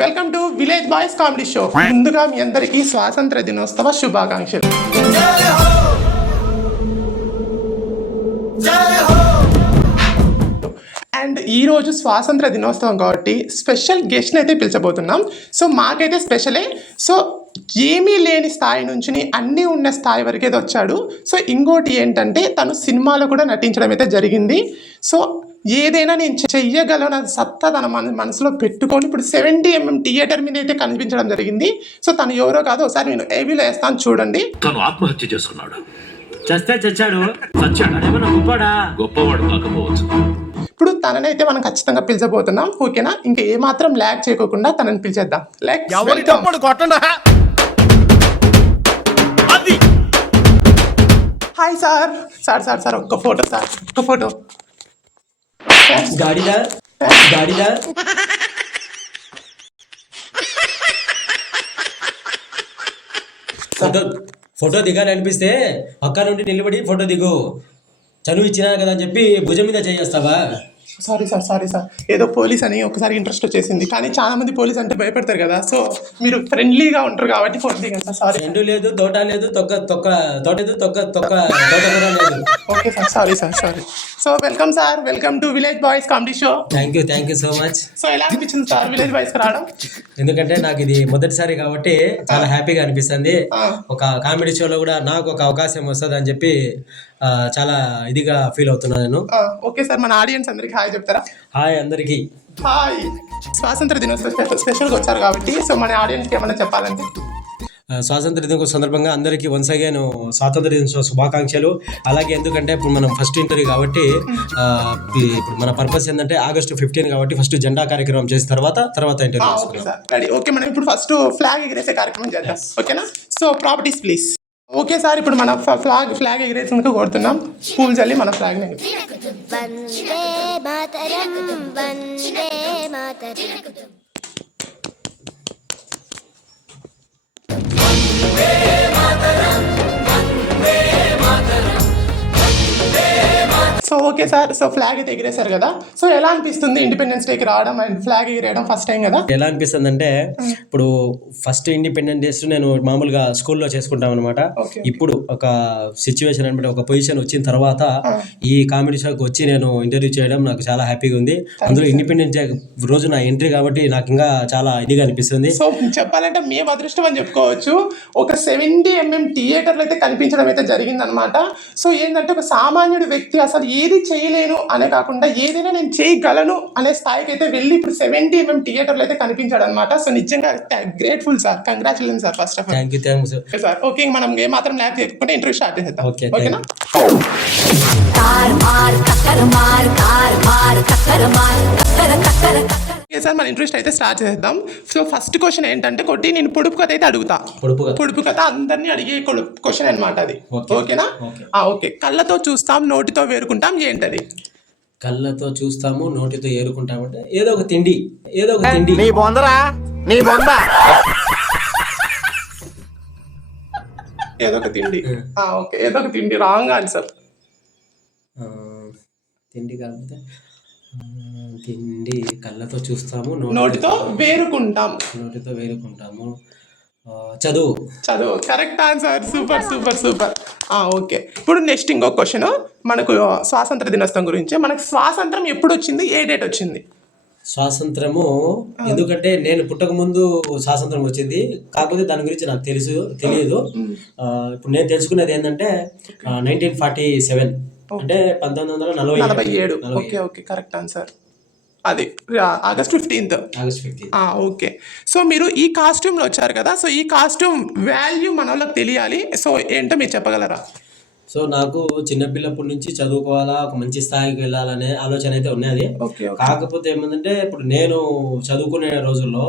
Welcome to village boys comedy show. ముందుగా మీ అందరికీ స్వాతంత్ర దినోత్సవ శుభాకాంక్షలు. అండ్ ఈరోజు స్వాతంత్ర దినోత్సవం కాబట్టి స్పెషల్ గెస్ట్ని అయితే పిలిచబోతున్నాం. సో మాకైతే స్పెషలే. సో ఏమీ లేని స్థాయి నుంచి అన్నీ ఉన్న స్థాయి వరకు అయితే వచ్చాడు. సో ఇంకోటి ఏంటంటే తను సినిమాలో కూడా నటించడం అయితే జరిగింది. సో ఏదైనా నేను చెయ్యగలను అది సత్తా తన మనసులో పెట్టుకొని ఇప్పుడు 70mm థియేటర్ మీద అయితే కనిపించడం జరిగింది. సో తను ఎవరో కాదు, ఒకసారి నేను ఏవీలో వేస్తాను చూడండి. తను ఆత్మహత్య చేసుకున్నాడు. చస్తే చచ్చాడు. చచ్చాడు గొప్పవాడు కాకపోవచ్చు. ఇప్పుడు తననైతే మనం ఖచ్చితంగా పిలిచబోతున్నాం. ఓకేనా? ఇంకా ఏమాత్రం ల్యాక్ చేయకోకుండా తనని పిలిచేద్దాం. Hi sir. Sir sir sir ఒక్క ఫోటో సార్, ఒక్క ఫోటో. గాడిదా గాడిదా ఫోటో దిగాలి అనిపిస్తే పక్క నుండి నిలబడి ఫోటో దిగు. చనువు ఇచ్చినా కదా అని చెప్పి భుజం మీద చేస్తావా? Sorry sir, sorry sir. ఏదో పోలీస్ అని ఒకసారి ఇంట్రెస్ట్ వచ్చేసింది, కానీ చాలా మంది పోలీస్ అంటే భయపడతారు కదా. సో మీరు ఫ్రెండ్లీగా ఉంటారు కాబట్టి ఫోటో దిగాను సార్. సారీ. ఎండు లేదు, తోట లేదు, తొక్క తొక్క తోట లేదు, తొక్క తొక్క తోట కూడా లేదు. Okay sir, sorry sir, sorry. So welcome sir, welcome to village boys comedy show. Thank you so much. So ఎలా అనిపించింది సార్ విలేజ్ బాయ్స్కి రావడం? ఎందుకంటే నాకు ఇది మొదటిసారి కాబట్టి చాలా హ్యాపీగా అనిపిస్తుంది. ఒక కామెడీ షోలో కూడా నాకు ఒక అవకాశం వస్తుంది అని చెప్పి చాలా ఇదిగా ఫీల్ అవుతున్నాను నేను. ఓకే సార్, మన ఆడియన్స్ అందరికి హాయ్ చెప్తారా? హాయ్ అందరికి. హాయ్. స్వాతంత్ర దినోత్సవం స్పెషల్గా వచ్చారు కాబట్టి సో మన ఆడియన్స్కి ఏమైనా చెప్పాలంటే? స్వాతంత్ర దినోత్సవం సందర్భంగా అందరికీ వన్స్ అగైన్ స్వాతంత్ర దినోత్సవ శుభాకాంక్షలు. అలాగే ఎందుకంటే ఇప్పుడు మనం ఫస్ట్ ఇంటర్వ్యూ కాబట్టి ఇప్పుడు మన పర్పస్ ఏంటంటే August 15 కాబట్టి ఫస్ట్ జెండా కార్యక్రమం చేసిన తర్వాత ఇంటర్వ్యూ. ఓకే, మనం ఇప్పుడు ఫస్ట్ ఫ్లాగ్ ఎగిరేసే కార్యక్రమం చేద్దాం. ఓకేనా? So properties please. Okay sir, ఇప్పుడు మన ఫ్లాగ్ ఎగిరేసేందుకు కోరుతున్నాం. పూలు చల్లి మన flag so okay sir, so flag అయితే ఎగిరేశారు కదా. సో ఎలా అనిపిస్తుంది ఇండిపెండెన్స్ డేకి రావడం అండ్ ఫ్లాగ్ ఎగిరేయడం ఫస్ట్ టైం కదా? ఎలా అనిపిస్తుంది అంటే ఇప్పుడు ఫస్ట్ ఇండిపెండెన్స్ డేస్ నేను మామూలుగా స్కూల్లో చేసుకుంటాం అనమాట. ఇప్పుడు ఒక సిచ్యువేషన్ అనమాట, ఒక పొజిషన్ వచ్చిన తర్వాత ఈ కామెడీ షోకి వచ్చి నేను ఇంటర్వ్యూ చేయడం నాకు చాలా హ్యాపీగా ఉంది. అందులో ఇండిపెండెన్స్ డే రోజు నా ఎంట్రీ కాబట్టి నాకు ఇంకా చాలా ఇదిగా అనిపిస్తుంది. సో చెప్పాలంటే మేము అదృష్టం అని చెప్పుకోవచ్చు. ఒక 70mm థియేటర్లు అయితే కనిపించడం అయితే జరిగింది అనమాట. సో ఏంటంటే ఒక సామాన్యుడు వ్యక్తి అసలు ఏది చేయలేను అనే కాకుండా ఏదైనా నేను చేయగలను అనే స్థాయికి అయితే వెళ్ళి ఇప్పుడు 70mm థియేటర్లు అయితే కనిపించాడు అనమాట. సో నిజంగా grateful sir, congratulation sir first of all. Thank you sir. Okay, మనం ఏ మాత్రం ల్యాక్ చేయకుండా ఇంటర్వ్యూ స్టార్ట్ చేద్దాం. ఓకేనా? సార్ మన ఇంట్రెస్ట్ అయితే స్టార్ట్ చేద్దాం. సో ఫస్ట్ క్వశ్చన్ ఏంటంటే కొట్టి నేను పొడుపు కథ అయితే అడుగుతా. పొడుపు కథ అందరినీ అడిగే క్వశ్చన్ అనమాట అది. ఓకేనా? ఓకే. కళ్ళతో చూస్తాం, నోటితో వేరుకుంటాం, ఏంటది? కళ్ళతో చూస్తాము, నోటితో ఏరుకుంటామంటే ఏదో ఒక తిండి. ఏదో ఒక తిండి. నీ బొందరా, నీ బొంద. ఏదో ఒక తిండి. ఓకే, ఏదో ఒక తిండి. Wrong answer. తిండి కాకపోతే తిండి. కళ్ళతో చూస్తాము, నోటితో వేరుకుంటాం. చదువు correct answer. Super super super. Okay, ఇప్పుడు నెక్స్ట్ ఇంకో క్వశ్చన్ మనకు స్వాతంత్ర దినోత్సవం గురించి. మనకు స్వాతంత్రం ఎప్పుడు వచ్చింది, ఏ డేట్ వచ్చింది? స్వాతంత్రము ఎందుకంటే నేను పుట్టక ముందు స్వాతంత్రం వచ్చింది, కాకపోతే దాని గురించి నాకు తెలియదు. ఇప్పుడు నేను తెలుసుకునేది ఏంటంటే 1947 అంటే 1947. Okay okay, correct answer. అది August 15. ఓకే. సో మీరు ఈ కాస్ట్యూమ్లో వచ్చారు కదా, సో ఈ కాస్ట్యూమ్ వాల్యూ మన వాళ్ళకి తెలియాలి. సో ఏంటో మీరు చెప్పగలరా? సో నాకు చిన్నపిల్లప్పటి నుంచి చదువుకోవాలా, ఒక మంచి స్థాయికి వెళ్ళాలనే ఆలోచన అయితే ఉన్నది. కాకపోతే ఏమందంటే ఇప్పుడు నేను చదువుకునే రోజుల్లో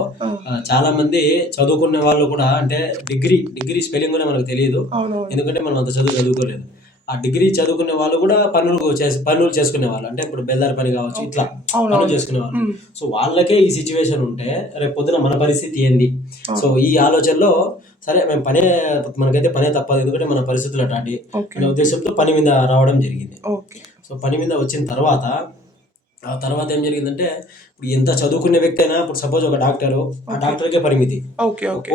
చాలా మంది చదువుకునే వాళ్ళు కూడా అంటే డిగ్రీ స్పెల్లింగ్ కూడా మనకు తెలియదు, ఎందుకంటే మనం అంత చదువుకోలేదు. ఆ డిగ్రీ చదువుకునే వాళ్ళు కూడా పనులు చేసుకునే వాళ్ళు, అంటే ఇప్పుడు బెల్దారి పని కావచ్చు, ఇట్లా పనులు చేసుకునే వాళ్ళు. సో వాళ్ళకే ఈ సిచ్యువేషన్ ఉంటే రేపు పొద్దున మన పరిస్థితి ఏంది? సో ఈ ఆలోచనలో సరే మేము మనకైతే పనే తప్పదు, ఎందుకంటే మన పరిస్థితులు అట్లాంటి అనే ఉద్దేశంతో పని మీద రావడం జరిగింది. సో పని మీద వచ్చిన తర్వాత ఆ తర్వాత ఏం జరిగిందంటే ఇప్పుడు ఎంత చదువుకునే వ్యక్తి అయినా ఇప్పుడు సపోజ్ ఒక డాక్టర్, ఆ డాక్టర్కే పరిమితి, ఓకే ఓకే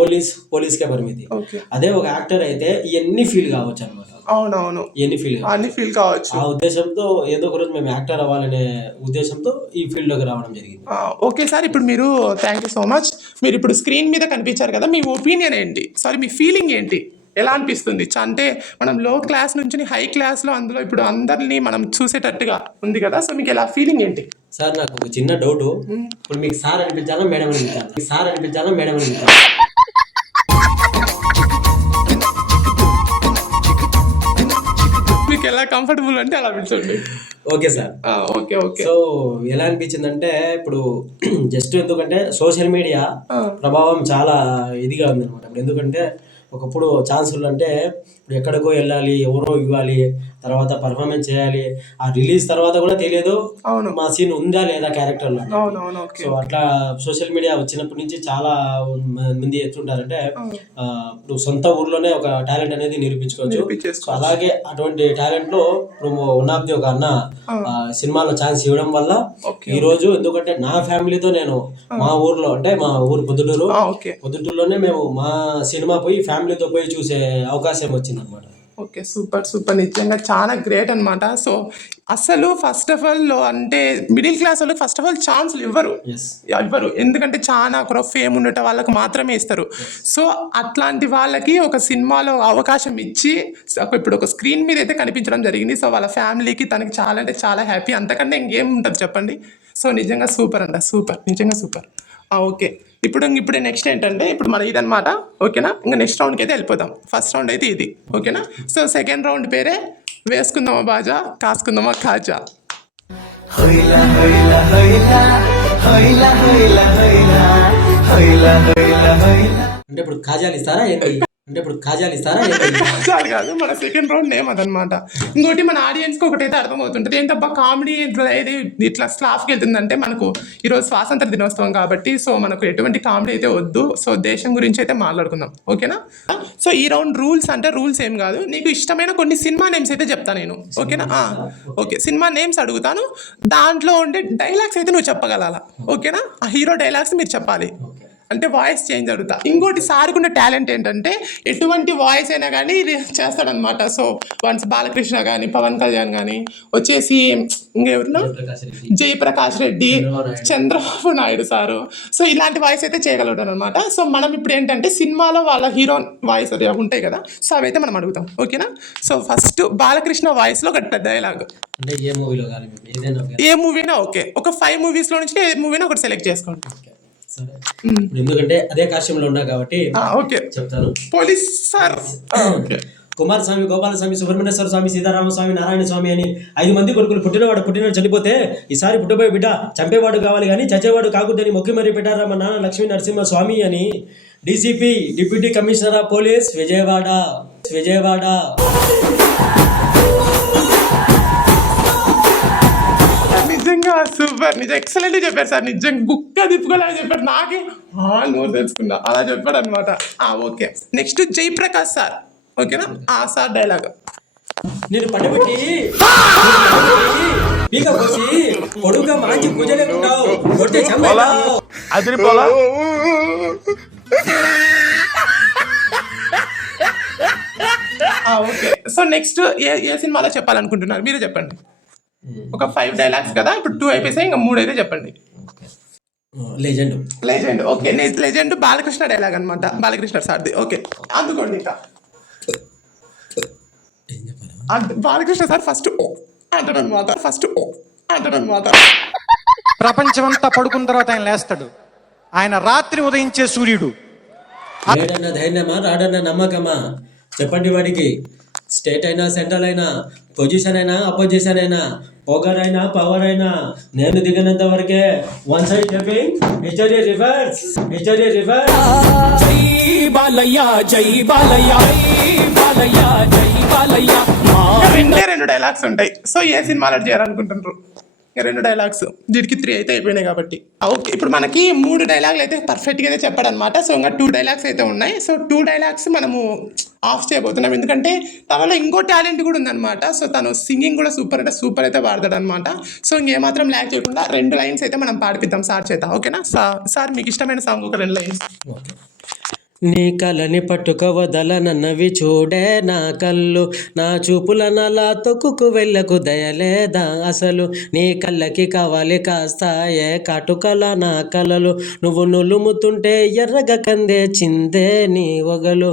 పోలీస్కే పరిమితి. ఓకే. అదే ఒక యాక్టర్ అయితే ఇవన్నీ ఫీల్ కావచ్చు అనమాట. అవునవును, ఇవన్నీ ఫీల్ అన్ని ఫీల్ కావచ్చు. ఆ ఉద్దేశంతో ఏదో ఒక రోజు మేము యాక్టర్ అవ్వాలనే ఉద్దేశంతో ఈ ఫీల్డ్ లోకి రావడం జరిగింది. ఓకే సార్, ఇప్పుడు మీరు థ్యాంక్ యూ సో మచ్. మీరు ఇప్పుడు స్క్రీన్ మీద కనిపించారు కదా, మీ ఒపీనియన్ ఏంటి, సారీ మీ ఫీలింగ్ ఏంటి, ఎలా అనిపిస్తుంది? అంటే మనం లో క్లాస్ నుంచి హై క్లాస్లో అందులో ఇప్పుడు అందరినీ మనం చూసేటట్టుగా ఉంది కదా, సో మీకు ఎలా ఫీలింగ్ ఏంటి? సార్ నాకు ఒక చిన్న డౌట్, ఇప్పుడు మీకు సార్ అనిపించాలా మేడం అనిపించాలా? సార్ అనిపించాలా మేడం అనిపించాలా? మీకు ఎలా కంఫర్టబుల్ అంటే అలా అనిపించండి. Okay sir. Okay okay. So ఎలా అనిపించిందంటే ఇప్పుడు జస్ట్ ఎందుకంటే సోషల్ మీడియా ప్రభావం చాలా ఇదిగా ఉందన్నమాట. ఇప్పుడు ఎందుకంటే ఒకప్పుడు ఛాన్సులు అంటే ఇప్పుడు ఎక్కడికో వెళ్ళాలి, ఎవరో ఇవ్వాలి, తర్వాత పర్ఫార్మెన్స్ చేయాలి, ఆ రిలీజ్ తర్వాత కూడా తెలియదు అవును మా సీన్ ఉందా లేదా క్యారెక్టర్లో. అవునవును. ఓకే. సో అట్లా సోషల్ మీడియా వచ్చినప్పటి నుంచి చాలా మంది ఎట్లుంటారంటే ఇప్పుడు సొంత ఊర్లోనే ఒక టాలెంట్ అనేది నిరూపించుకోవచ్చు. సో అలాగే అటువంటి టాలెంట్ లో ఇప్పుడు వన్ ఆఫ్ ది ఒక అన్న సినిమాలో ఛాన్స్ ఇవ్వడం వల్ల ఈ రోజు ఎందుకంటే నా ఫ్యామిలీతో నేను మా ఊర్లో అంటే మా ఊరు పొద్దుటూరులోనే మేము మా సినిమా పోయి ఫ్యామిలీతో పోయి చూసే అవకాశం వచ్చింది అనమాట. ఓకే, సూపర్ సూపర్, నిజంగా చాలా గ్రేట్ అనమాట. సో అసలు ఫస్ట్ ఆఫ్ ఆల్ అంటే మిడిల్ క్లాస్ వాళ్ళకి ఫస్ట్ ఆఫ్ ఆల్ ఛాన్సులు ఇవ్వరు, ఎందుకంటే చాలా ఒక ఫేమ్ ఉండటం వాళ్ళకి మాత్రమే ఇస్తారు. సో అట్లాంటి వాళ్ళకి ఒక సినిమాలో అవకాశం ఇచ్చి ఇప్పుడు ఒక స్క్రీన్ మీద అయితే కనిపించడం జరిగింది. సో వాళ్ళ ఫ్యామిలీకి తనకి చాలా అంటే చాలా హ్యాపీ, అంతకంటే ఇంకేం ఉంటుంది చెప్పండి. సో నిజంగా సూపర్ అంట, సూపర్, నిజంగా సూపర్. ఓకే, ఇప్పుడు నెక్స్ట్ ఏంటంటే ఇప్పుడు మన ఇదనమాట. ఓకేనా, ఇంకా నెక్స్ట్ రౌండ్కి అయితే వెళ్ళిపోదాం. ఫస్ట్ రౌండ్ అయితే ఇది, ఓకేనా. సో సెకండ్ రౌండ్ పేరే వేసుకుందామా బాజా, కాసుకుందామా కాజా. అంటే ఇప్పుడు కాజాలు ఇస్తారా ఏంటి? కాదు కాదు, మన సెకండ్ రౌండ్ నేమ్ అదనమాట. ఇంకోటి మన ఆడియన్స్కి ఒకటైతే అర్థమవుతుంటుంది, ఏంటబ్బా కామెడీ ఏది ఇట్లా స్లాఫ్కి వెళ్తుందంటే మనకు ఈరోజు స్వాతంత్ర దినోత్సవం కాబట్టి సో మనకు ఎటువంటి కామెడీ అయితే వద్దు. సో దేశం గురించి అయితే మాట్లాడుకుందాం, ఓకేనా. సో ఈ రౌండ్ రూల్స్ అంటే రూల్స్ ఏం కాదు, నీకు ఇష్టమైన కొన్ని సినిమా నేమ్స్ అయితే చెప్తాను నేను, ఓకేనా. ఓకే, సినిమా నేమ్స్ అడుగుతాను, దాంట్లో ఉండే డైలాగ్స్ అయితే నువ్వు చెప్పగలాలా, ఓకేనా. ఆ హీరో డైలాగ్స్ మీరు చెప్పాలి, అంటే వాయిస్ చేంజ్ అడుగుతా. ఇంకోటి సార్కున్న టాలెంట్ ఏంటంటే ఎటువంటి వాయిస్ అయినా కానీ ఇది చేస్తాడనమాట. సో వన్స్ బాలకృష్ణ కానీ, పవన్ కళ్యాణ్ కానీ, వచ్చేసి ఇంకెవరున్నా జయప్రకాష్ రెడ్డి, చంద్రబాబు నాయుడు సారు, సో ఇలాంటి వాయిస్ అయితే చేయగలుగుతాను అనమాట. సో మనం ఇప్పుడు ఏంటంటే సినిమాలో వాళ్ళ హీరో వాయిస్ ఉంటాయి కదా, సో అవైతే మనం అడుగుతాం, ఓకేనా. సో ఫస్ట్ బాలకృష్ణ వాయిస్లో ఒక డైలాగ్, ఏ మూవీనా ఓకే, ఒక 5 మూవీస్లో నుంచి ఏ మూవీనా ఒకటి సెలెక్ట్ చేసుకోండి. ఎందుకంటే అదే కాశ్యంలో ఉన్నా కాబట్టి ఓకే చెప్తాను. పోలీస్ సార్, కుమారస్వామి, గోపాలస్వామి, సుబ్రహ్మణ్యేశ్వర స్వామి, సీతారామస్వామి, నారాయణ స్వామి అని 5 మంది కొడుకులు పుట్టినవాడు చనిపోతే ఈసారి పుట్టబోయే బిడ్డ చంపేవాడు కావాలి కానీ చచ్చేవాడు కాకూడదని మొక్కి మరీ పెట్టారా మా నాన్న లక్ష్మీ నరసింహ స్వామి అని DCP deputy commissioner of police Vijayawada. నిజంగా సూపర్, నిజం ఎక్సలెంట్ చెప్పారు సార్, నిజంగా గుక్క తిప్పుకోలేని చెప్పారు, నాకే నోరు తెలుసుకున్నా అలా చెప్పాడు అనమాట. ఓకే, నెక్స్ట్ జయప్రకాష్ సార్, ఓకేనా. సార్ డైలాగ్, నేను పట్టుబట్టి పీక పోసి పొడుగా మంచి పూజలేకుంటావు కొట్టే అదిరిపోలా. ఓకే, సో నెక్స్ట్ ఏ సినిమాలో చెప్పాలనుకుంటున్నారు మీరే చెప్పండి. ఒక 5 డైలాగ్స్ కదా, ఇప్పుడు 2 అయిపోయి ఇంకా 3 అయితే చెప్పండి. Legend okay, legend Balakrishna dialogue అనమాట, బాలకృష్ణ సార్ది. ఓకే, అందుకోండి. ఇంకా బాలకృష్ణ సార్ ఫస్ట్ అంటాడనమాట. ప్రపంచమంతా పడుకున్న తర్వాత ఆయన లేస్తాడు, ఆయన రాత్రి ఉదయించే సూర్యుడు. లేడన్న ధైర్యమా, రాడన్న నమ్మకమా, చెప్పండి వాడికి. స్టేట్ అయినా, సెంట్రల్ అయినా, పొజిషన్ అయినా, అపోజిషన్ అయినా, పొగర్ అయినా, పవర్ అయినా, నేను దిగినంత వరకే. One side stepping, history reverse. జై బాలయ్య, జై బాలయ్య, రెండే 2 డైలాగ్స్ ఉంటాయి. సో ఏ సినిమాలో చేయాలనుకుంటున్నారు? 2 డైలాగ్స్, వీడికి 3 అయితే అయిపోయినాయి కాబట్టి. ఓకే, ఇప్పుడు మనకి 3 డైలాగులు అయితే పర్ఫెక్ట్గా అయితే చెప్పాడనమాట. సో ఇంకా 2 డైలాగ్స్ అయితే ఉన్నాయి. సో 2 డైలాగ్స్ మనము ఆఫ్ చేయబోతున్నాం, ఎందుకంటే తనలో ఇంకో టాలెంట్ కూడా ఉందన్నమాట. సో తను సింగింగ్ కూడా సూపర్ అంటే సూపర్ అయితే పాడతాడు అనమాట. సో ఇంకేమాత్రం ల్యాక్ చేయకుండా 2 లైన్స్ అయితే మనం పాడిపిద్దాం సార్ చేత. ఓకేనా సార్, మీకు ఇష్టమైన సాంగ్ ఒక 2 లైన్స్. ఓకే. నీ కలని పట్టుక వదలనన్నవి చూడే నా కళ్ళు, నా చూపుల నలా తొక్కుకు వెళ్ళకు దయలేదా అసలు, నీ కళ్ళకి కావాలి కాస్తాయే కాటుకల నా కలలు, నువ్వు నులుముతుంటే ఎర్రగ కందే చిందే నీ ఒగలు.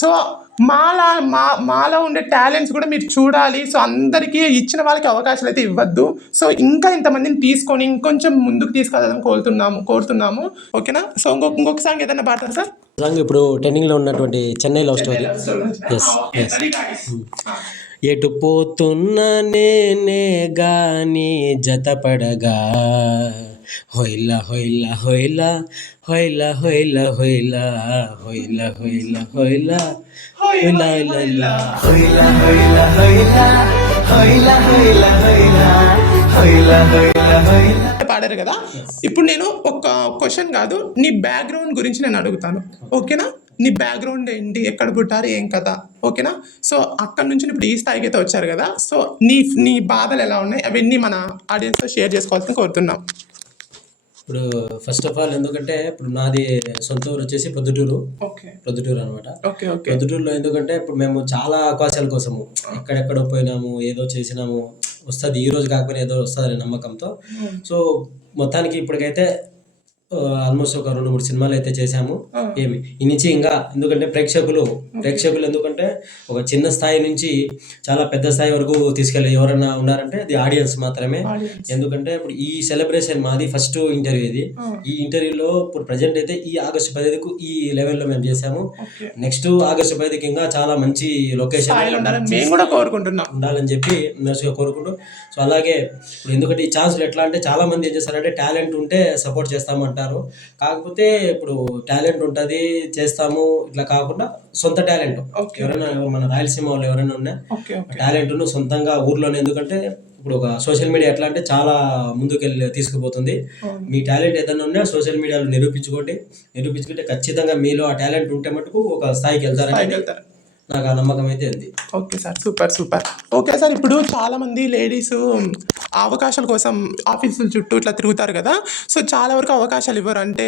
సో మాలో ఉండే టాలెంట్స్ కూడా మీరు చూడాలి. సో అందరికీ ఇచ్చిన వాళ్ళకి అవకాశాలు అయితే ఇవ్వద్దు. సో ఇంకా ఇంతమందిని తీసుకొని ఇంకొంచెం ముందుకు తీసుకెళ్ళాలని కోరుతున్నాము. ఓకేనా? సో ఇంకొక సాంగ్ ఏదైనా పాడతారు సార్? సాంగ్ ఇప్పుడు ట్రెండింగ్ లో ఉన్నటువంటి చెన్నై లవ్ స్టోరీ. ఎటు పోతున్నా నేనే గాని జతపడగా, హొయ్లా హొయ్లా హొయ్లా హొయ్లా హొయ్లా హొయ్లా హొయ్లా హొయ్లా హొయ్లా పాడారు కదా. ఇప్పుడు నేను ఒక క్వశ్చన్ కాదు, నీ బ్యాక్గ్రౌండ్ గురించి నేను అడుగుతాను. ఓకేనా? నీ బ్యాక్గ్రౌండ్ ఏంటి, ఎక్కడ పుట్టారు, ఏం కథ? ఓకేనా? సో అక్కడ నుంచి ఇప్పుడు ఈ స్థాయికి అయితే వచ్చారు కదా. సో నీ బాధలు ఎలా ఉన్నాయి అవన్నీ మన ఆడియన్స్తో షేర్ చేసుకోవాల్సింది కోరుతున్నాం. ఇప్పుడు ఫస్ట్ ఆఫ్ ఆల్ ఎందుకంటే ఇప్పుడు నాది సొంత ఊరు వచ్చేసి ప్రొద్దుటూరు అనమాట. ప్రొద్దుటూరులో ఎందుకంటే ఇప్పుడు మేము చాలా అవకాశాల కోసము ఎక్కడెక్కడో పోయినాము, ఏదో చేసినాము, వస్తుంది ఈ రోజు కాకపోయినా ఏదో వస్తుంది అనే నమ్మకంతో. సో మొత్తానికి ఇప్పటికైతే ఆల్మోస్ట్ ఒక 2-3 సినిమాలు అయితే చేశాము. ఏమి ఈ నుంచి ఇంకా ఎందుకంటే ప్రేక్షకులు ఎందుకంటే ఒక చిన్న స్థాయి నుంచి చాలా పెద్ద స్థాయి వరకు తీసుకెళ్ళి ఎవరైనా ఉన్నారంటే అది ఆడియన్స్ మాత్రమే. ఎందుకంటే ఇప్పుడు ఈ సెలబ్రేషన్ మాది ఫస్ట్ ఇంటర్వ్యూ ఇది. ఈ ఇంటర్వ్యూలో ఇప్పుడు ప్రజెంట్ అయితే ఈ ఆగస్టు 15కు ఈ లెవెల్లో మేము చేసాము. నెక్స్ట్ ఆగస్టు 15కి ఇంకా చాలా మంచి లొకేషన్ ఉండాలని చెప్పి నర్సుగా కోరుకుంటూ. సో అలాగే ఇప్పుడు ఎందుకంటే ఈ ఛాన్స్లు ఎట్లా అంటే చాలా మంది ఏం చేస్తారంటే టాలెంట్ ఉంటే సపోర్ట్ చేస్తామంటారు. కాకపోతే ఇప్పుడు టాలెంట్ ఉంటుంది చేస్తాము ఇట్లా కాకుండా సొంత టాలెంట్ ఎవరైనా మన రాయలసీమ వాళ్ళు ఎవరైనా ఉన్నా టాలెంట్ సొంతంగా ఊర్లోనే, ఎందుకంటే ఇప్పుడు ఒక సోషల్ మీడియా ఎట్లా అంటే చాలా ముందుకెళ్ళి తీసుకుపోతుంది. మీ టాలెంట్ ఏదైనా ఉన్నా సోషల్ మీడియాలో నిరూపించుకుంటే ఖచ్చితంగా మీలో ఆ టాలెంట్ ఉంటే మటుకు ఒక స్థాయికి వెళ్తారని నాకు ఆ నమ్మకం అయితే ఉంది. Okay sir, super. Okay sir, ఇప్పుడు చాలామంది లేడీస్ అవకాశాల కోసం ఆఫీసుల చుట్టూ ఇట్లా తిరుగుతారు కదా. సో చాలా వరకు అవకాశాలు ఇవ్వరు, అంటే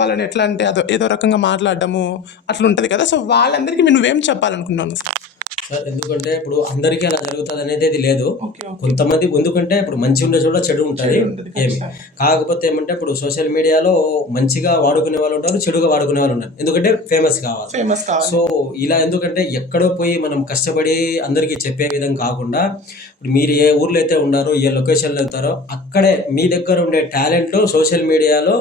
వాళ్ళని ఎట్లా అంటే ఏదో రకంగా మాట్లాడడము అట్లా ఉంటుంది కదా. సో వాళ్ళందరికీ నువ్వేం చెప్పాలనుకున్నాను సార్? సార్ ఎందుకంటే ఇప్పుడు అందరికీ అలా జరుగుతుంది అనేది లేదు. కొంతమంది ఎందుకంటే ఇప్పుడు మంచి ఉండే చోట చెడు ఉంటుంది. ఏమి కాకపోతే ఏమంటే ఇప్పుడు సోషల్ మీడియాలో మంచిగా వాడుకునే వాళ్ళు ఉంటారు, చెడుగా వాడుకునే వాళ్ళు ఉంటారు. ఎందుకంటే ఫేమస్ కావాలి. సో ఇలా ఎందుకంటే ఎక్కడో పోయి మనం కష్టపడి అందరికీ చెప్పే విధంగా కాకుండా మీరు ఏ ఊర్లో అయితే ఉన్నారో ఏ లొకేషన్లో వెళ్తారో అక్కడే మీ దగ్గర ఉండే టాలెంట్లో సోషల్ మీడియాలో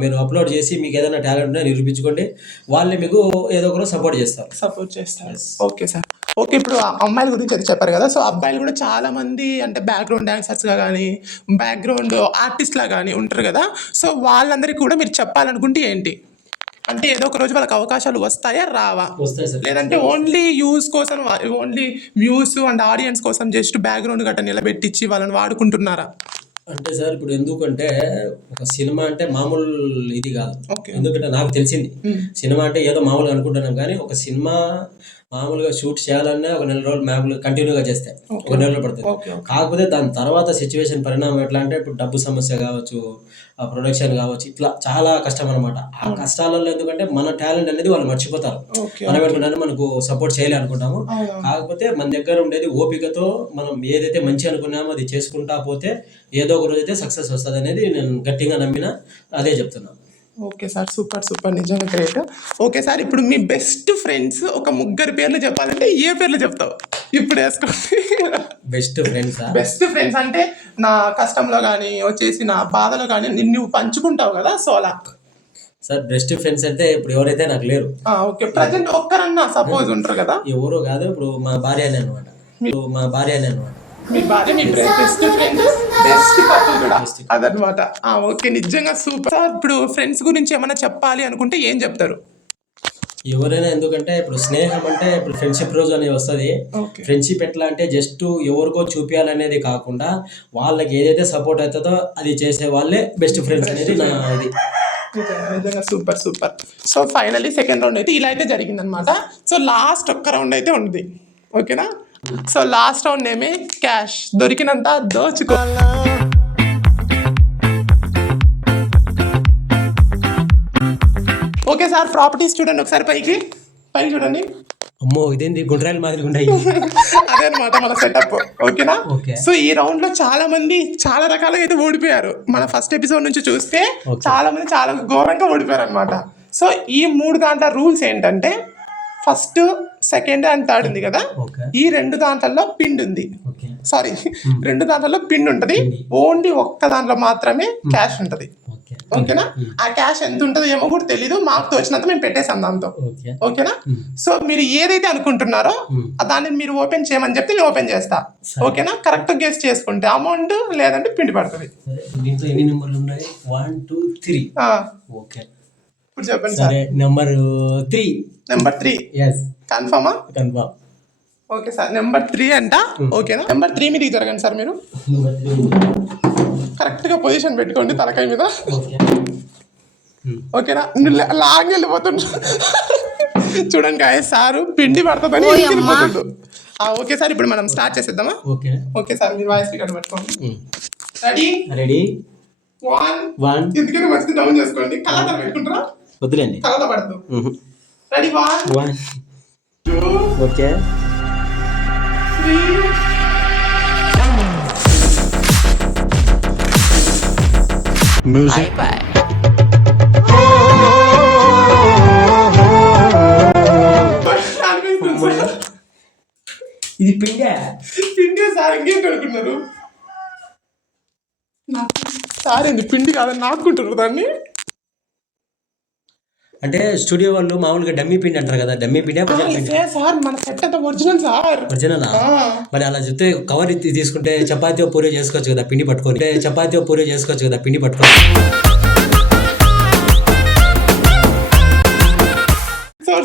మీరు అప్లోడ్ చేసి మీకు ఏదైనా టాలెంట్ ఉంటే నిరూపించుకోండి. వాళ్ళే మీకు ఏదో ఒకరు సపోర్ట్ చేస్తారు. Okay sir. ఓకే, ఇప్పుడు అమ్మాయిల గురించి అయితే చెప్పారు కదా. సో అబ్బాయిలు కూడా చాలా మంది అంటే బ్యాక్గ్రౌండ్ డాన్సర్స్గా కానీ బ్యాక్గ్రౌండ్ ఆర్టిస్ట్లా కానీ ఉంటారు కదా. సో వాళ్ళందరికీ కూడా మీరు చెప్పాలనుకుంటే ఏంటి అంటే ఏదో ఒక రోజు వాళ్ళకి అవకాశాలు వస్తాయా రావా, లేదంటే ఓన్లీ యూస్ కోసం ఓన్లీ వ్యూస్ అండ్ ఆడియన్స్ కోసం జస్ట్ బ్యాక్గ్రౌండ్ గట్ట నిలబెట్టించి వాళ్ళని వాడుకుంటున్నారా? అంటే సార్ ఇప్పుడు ఎందుకంటే ఒక సినిమా అంటే మామూలు ఇది కాదు. ఎందుకంటే నాకు తెలిసింది సినిమా అంటే ఏదో మామూలుగా అనుకుంటున్నాం, కానీ ఒక సినిమా మామూలుగా షూట్ చేయాలన్నా ఒక 4 రోజులు మామూలుగా కంటిన్యూగా చేస్తే 1 నెలలో పడుతుంది. కాకపోతే దాని తర్వాత సిచ్యువేషన్ పరిణామం ఎట్లా అంటే ఇప్పుడు డబ్బు సమస్య కావచ్చు, ఆ ప్రొడక్షన్ కావచ్చు, ఇట్లా చాలా కష్టం అనమాట. ఆ కష్టాలలో ఎందుకంటే మన టాలెంట్ అనేది వాళ్ళు మర్చిపోతారు. మనం ఏంటంటే మనకు సపోర్ట్ చేయాలి అనుకుంటాము, కాకపోతే మన దగ్గర ఉండేది ఓపికతో మనం ఏదైతే మంచి అనుకున్నామో అది చేసుకుంటా పోతే ఏదో ఒక రోజు అయితే సక్సెస్ వస్తుంది అనేది నేను గట్టిగా నమ్మిన అదే చెప్తున్నాను. ఓకే సార్, సూపర్, నిజంగా గ్రేట్. ఓకే సార్, ఇప్పుడు మీ బెస్ట్ ఫ్రెండ్స్ ఒక 3 పేర్లు చెప్పాలంటే ఏ పేర్లు చెప్తావు? ఇప్పుడు వేసుకోండి. బెస్ట్ ఫ్రెండ్స్ అంటే నా కష్టంలో కానీ వచ్చేసి నా బాధలో కానీ నువ్వు పంచుకుంటావు కదా. సో అలా సార్ బెస్ట్ ఫ్రెండ్స్ అంటే ఇప్పుడు ఎవరైతే నాకు లేరు. ఓకే, ప్రజెంట్ ఒక్కరన్నా సపోజ్ ఉంటారు కదా. ఎవరు కాదు, ఇప్పుడు మా భార్యనే అనమాట. మీ భార్య మీ బెస్ట్ ఫ్రెండ్, బెస్ట్ కపుల్ కూడా అదనమాట. ఓకే, నిజంగా సూపర్. ఇప్పుడు ఫ్రెండ్స్ గురించి ఏమైనా చెప్పాలి అనుకుంటే ఏం చెప్తారు? ఎవరైనా ఎందుకంటే ఇప్పుడు స్నేహం అంటే ఇప్పుడు ఫ్రెండ్షిప్ రోజు అనేది వస్తుంది. ఓకే. ఫ్రెండ్షిప్ ఎట్లా అంటే జస్ట్ ఎవరికో చూపించాలనేది కాకుండా వాళ్ళకి ఏదైతే సపోర్ట్ అవుతుందో అది చేసే వాళ్ళే బెస్ట్ ఫ్రెండ్స్ అనేది నా ఇది. నిజంగా super super. So finally second round అయితే ఇలా అయితే జరిగిందనమాట. సో లాస్ట్ ఒక్క రౌండ్ అయితే ఉంది, ఓకేనా. సో లాస్ట్ రౌండ్ ఏమి క్యాష్ దొరికినంత దోచుకో. ఓకే సార్, ప్రాపర్టీస్ చూడండి ఒకసారి, పైకి చూడండి. అమ్మో ఇదేంటి గుండ్రాయిల మాదిరి ఉంటాయి. అదే అనమాట మన సెటప్, ఓకేనా. ఓకే. సో ఈ రౌండ్ లో చాలా మంది చాలా రకాలుగా అయితే ఓడిపోయారు. మన ఫస్ట్ ఎపిసోడ్ నుంచి చూస్తే చాలా మంది చాలా ఘోరంగా ఓడిపోయారు అనమాట. సో ఈ 3 దాంట్లో రూల్స్ ఏంటంటే ఫస్ట్, సెకండ్ అండ్ థర్డ్ ఉంది కదా, ఈ 2 దాంట్లలో పిండి ఉంది. సారీ, 2 దాంట్లలో పిండి ఉంటుంది, ఓన్లీ ఒక్క దాంట్లో మాత్రమే క్యాష్ ఉంటుంది, ఓకేనా. ఆ క్యాష్ ఎంత ఉంటుందో ఏమో కూడా తెలీదు, మాకు తోచినంత మేము పెట్టేసాం దాంతో, ఓకేనా. సో మీరు ఏదైతే అనుకుంటున్నారో దాన్ని మీరు ఓపెన్ చేయమని చెప్తే నేను ఓపెన్ చేస్తా, ఓకేనా. కరెక్ట్ గెస్ చేసుకుంటే అమౌంట్, లేదంటే పిండి పడుతుంది. దీంట్లో ఎన్ని నెంబర్లు ఉన్నాయి? 1 2 3. ఓకే, ఇప్పుడు చెప్పండి సార్. నెంబర్ 3. నెంబర్ 3 కన్ఫర్మా? కన్ఫర్మ్. ఓకే సార్, నెంబర్ 3 అంట, ఓకేనా. నెంబర్ 3 మీదకి జరగండి సార్. మీరు కరెక్ట్గా పొజిషన్ పెట్టుకోండి తలకాయ మీద, ఓకేనా. లాగ్ వెళ్ళిపోతుండ్రు చూడండి గాయస్, సారు పిండి పడుతుందని వెళ్ళిపోతుండ్రు. ఓకే సార్, ఇప్పుడు మనం స్టార్ట్ చేసేద్దామా? ఓకే సార్, మీరు వాయిస్ రికార్డ్ పెట్టుకోండి. రెడీ 1 ఎందుకంటే మంచిది డౌన్ చేసుకోండి. కలర్ పెట్టుకుంటారా? వద్దులేండి, కలర్ పడదు. Ready 1 2 okay 3 music. ఇది పిండే సార్, ఇంకేంటి అనుకున్నారు సార్? ఏంది పిండి కాదని నాకుంటున్నారు దాన్ని. అంటే స్టూడియో వాళ్ళు మామూలుగా డమ్మీ పిండి అంటారు కదా, డమ్మీ పిండి సార్ మన సెట్ అంతా ఒరిజినల్ సార్. ఒరిజినల్. మరి అలా చెప్తే కవర్ తీసుకుంటే చపాతీ పూరి చేసుకోవచ్చు కదా పిండి పట్టుకొని.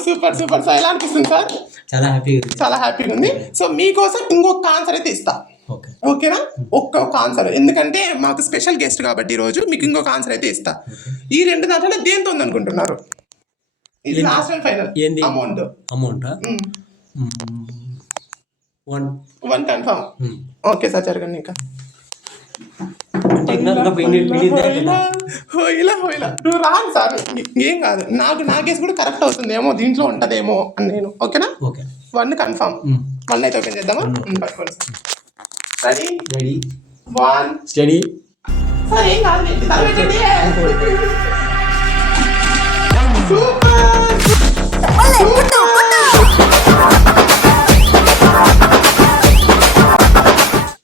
సూపర్ సూపర్ సార్, ఎలా అనిపిస్తుంది సార్? చాలా హ్యాపీగా ఉంది. సో మీకోసం ఇంకొక ఆన్సర్ అయితే ఇస్తా, ఓకేనా. ఒక్క ఆన్సర్, ఎందుకంటే మాకు స్పెషల్ గెస్ట్ కాబట్టి ఈరోజు మీకు ఇంకొక ఆన్సర్ అయితే ఇస్తా. ఈ 2 దాంట్లో దేంతో ఉంది అనుకుంటున్నారు? ఇది last and final. Amount 1 confirm. Okay sir, జరగండి. ఇంకా నువ్వు రాను సార్, ఏం కాదు. నా కేసు కూడా కరెక్ట్ అవుతుంది ఏమో, దీంట్లో ఉంటదేమో అని నేను, ఓకేనా. 1 కన్ఫర్మ్. 1 అయితే ఓపెన్ చేద్దామా? పట్టుకోండి సార్. Ready 1 study. సార్ ఏం కాదు,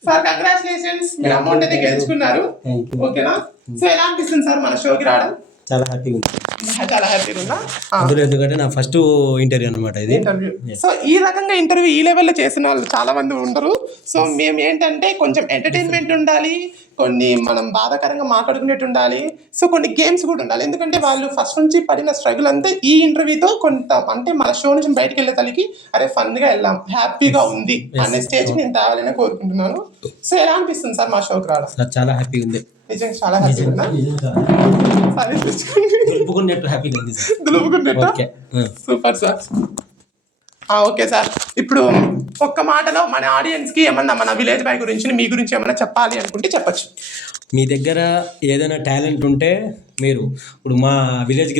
సార్ కంగ్రాచులేషన్స్, మీరు అమౌంట్ అయితే గెలుచుకున్నారు, ఓకేనా. సో ఎలా అనిపిస్తుంది సార్ మన షోకి రావడం? చాలా హ్యాపీగా ఉంది. చాలా హ్యాపీగా ఉందా? అందులో ఎందుకంటే నా ఫస్ట్ ఇంటర్వ్యూ అనమాట ఇది. సో ఈ రకంగా ఇంటర్వ్యూ ఈ లెవెల్లో చేసిన వాళ్ళు చాలా మంది ఉండరు. సో మేము ఏంటంటే కొంచెం ఎంటర్టైన్మెంట్ ఉండాలి, కొన్ని మనం బాధాకరంగా మాట్లాడుకునేట్టు ఉండాలి, సో కొన్ని గేమ్స్ కూడా ఉండాలి. ఎందుకంటే వాళ్ళు ఫస్ట్ నుంచి పడిన స్ట్రగుల్ అంతా ఈ ఇంటర్వ్యూతో కొంత, అంటే మన షో నుంచి బయటకు వెళ్ళే తల్లికి అరే ఫన్గా వెళ్ళాం, హ్యాపీగా ఉంది అనే స్టేజ్ నేను తేవాలని కోరుకుంటున్నాను. సో ఎలా అనిపిస్తుంది సార్ మా షోకి రావడం? చాలా హ్యాపీగా ఉంది, నిజంగా చాలా హ్యాపీగా ఉందా? Super sir. ఓకే సార్, ఇప్పుడు ఒక్క మాటలో మన ఆడియన్స్కి ఏమన్నా మన విలేజ్ బాయ్ గురించి, మీ గురించి ఏమన్నా చెప్పాలి అనుకుంటే చెప్పచ్చు. మీ దగ్గర ఏదైనా టాలెంట్ ఉంటే మీరు ఇప్పుడు మా విలేజ్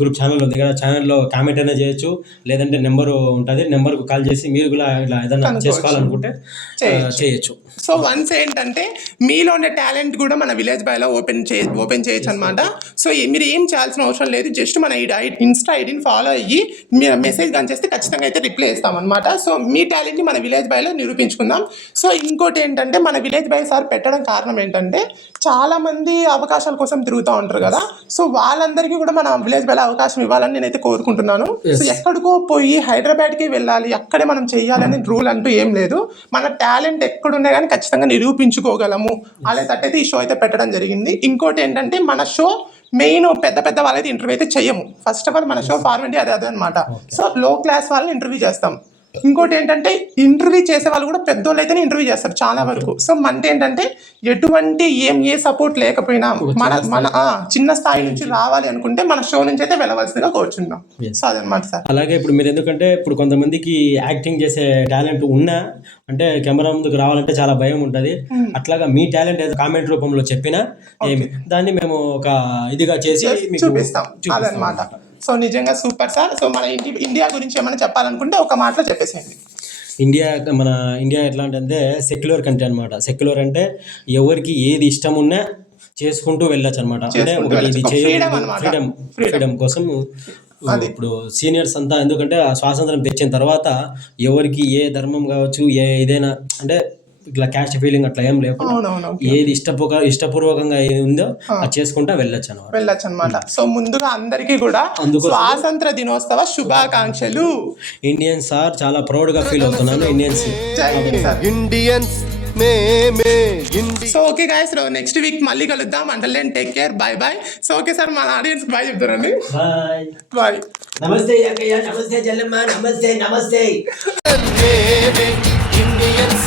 గ్రూప్ ఛానల్ ఉంది కదా, ఛానల్లో కామెంట్ అయినా చేయొచ్చు, లేదంటే నెంబర్ ఉంటుంది, నెంబర్కు కాల్ చేసి మీరు కూడా ఇలా ఏదైనా చేసుకోవాలనుకుంటే చేయొచ్చు. సో వన్స్ ఏంటంటే మీలో ఉన్న టాలెంట్ కూడా మన విలేజ్ బాయ్లో ఓపెన్ చేయొచ్చు అనమాట. సో మీరు ఏం చేయాల్సిన అవసరం లేదు, జస్ట్ మన ఇన్స్టా ఐడిని ఫాలో అయ్యి మీరు మెసేజ్ కానీ చేస్తే ఖచ్చితంగా అయితే రిప్లై ఇస్తాం అనమాట. సో మీ టాలెంట్ని మన విలేజ్ బాయ్లో నిరూపించుకుందాం. సో ఇంకోటి ఏంటంటే మన విలేజ్ బాయ్ సార్ పెట్టడం కారణం ఏంటంటే చాలా మంది అవకాశాల కోసం తిరుగుతూ ఉంటారు కదా, సో వాళ్ళందరికీ కూడా మన విలేజ్ బాయ్లో అవకాశం ఇవ్వాలని నేనైతే కోరుకుంటున్నాను. సో ఎక్కడికో పోయి హైదరాబాద్కి వెళ్ళాలి, అక్కడే మనం చెయ్యాలని రూల్ అంటూ ఏం లేదు. మన టాలెంట్ ఎక్కడున్నా కానీ ఖచ్చితంగా నిరూపించుకోగలము అనే తట్టయితే ఈ షో అయితే పెట్టడం జరిగింది. ఇంకోటి ఏంటంటే మన షో మెయిన్ పెద్ద పెద్ద వాళ్ళైతే ఇంటర్వ్యూ అయితే చెయ్యము. ఫస్ట్ ఆఫ్ ఆల్ మన షో ఫార్మాలిటీ అదే అనమాట. సో లో క్లాస్ వాళ్ళని ఇంటర్వ్యూ చేస్తాం. ఇంకోటి ఏంటంటే ఇంటర్వ్యూ చేసే వాళ్ళు కూడా పెద్దోళ్ళు అయితేనే ఇంటర్వ్యూ చేస్తారు చాలా వరకు. సో మనకి ఏంటంటే ఎటువంటి ఏ సపోర్ట్ లేకపోయినా మన చిన్న స్థాయి నుంచి రావాలి అనుకుంటే మన షో నుంచి అయితే వెళ్ళవలసిందిగా కోరుచున్నాం. సో అదనమాట సార్. అలాగే ఇప్పుడు మీరు ఎందుకంటే ఇప్పుడు కొంతమందికి యాక్టింగ్ చేసే టాలెంట్ ఉన్నా అంటే కెమెరా ముందుకు రావాలంటే చాలా భయం ఉంటుంది. అట్లాగా మీ టాలెంట్ ఏదో కామెంట్ రూపంలో చెప్పినా ఏమి దాన్ని మేము ఒక ఇదిగా చేసి మీకు చూపిస్తాం అదనమాట. సో నిజంగా సూపర్ సార్. సో మన ఇండియా గురించి ఏమైనా చెప్పాలనుకుంటే ఒక మాటలో చెప్పేసేయండి. మన ఇండియా ఎట్లాంటి సెక్యులర్ కంట్రీ అనమాట. సెక్యులర్ అంటే ఎవరికి ఏది ఇష్టం ఉన్నా చేసుకుంటూ వెళ్ళొచ్చు అనమాట. అంటే ఒకటి ఇది ఫ్రీడమ్ కోసం ఇప్పుడు సీనియర్స్ అంతా ఎందుకంటే ఆ స్వాతంత్రం తెచ్చిన తర్వాత ఎవరికి ఏ ధర్మం కావచ్చు ఏదైనా అంటే ఇట్లా క్యాస్ట్ ఫీలింగ్ అట్లా ఏం లేకుండా ఏది ఇష్టపూర్వకంగా ఏది ఉందో అది చేసుకుంటా వెళ్ళొచ్చు అనమాట. సో ముందుగా అందరికీ కూడా స్వాతంత్ర దినోత్సవ శుభాకాంక్షలు. ఇండియన్స్ సార్ చాలా ప్రౌడ్ గా ఫీల్ అవుతున్నాను. Indians so okay guys, next week మళ్ళీ కలుద్దాం. Until then take care, bye bye. So okay sir, మన ఆడియన్స్ బాయ్ చెప్తారండి. బాయ్. నమస్తే నమస్తే జల్లమ్మ, నమస్తే. ఇండియన్స్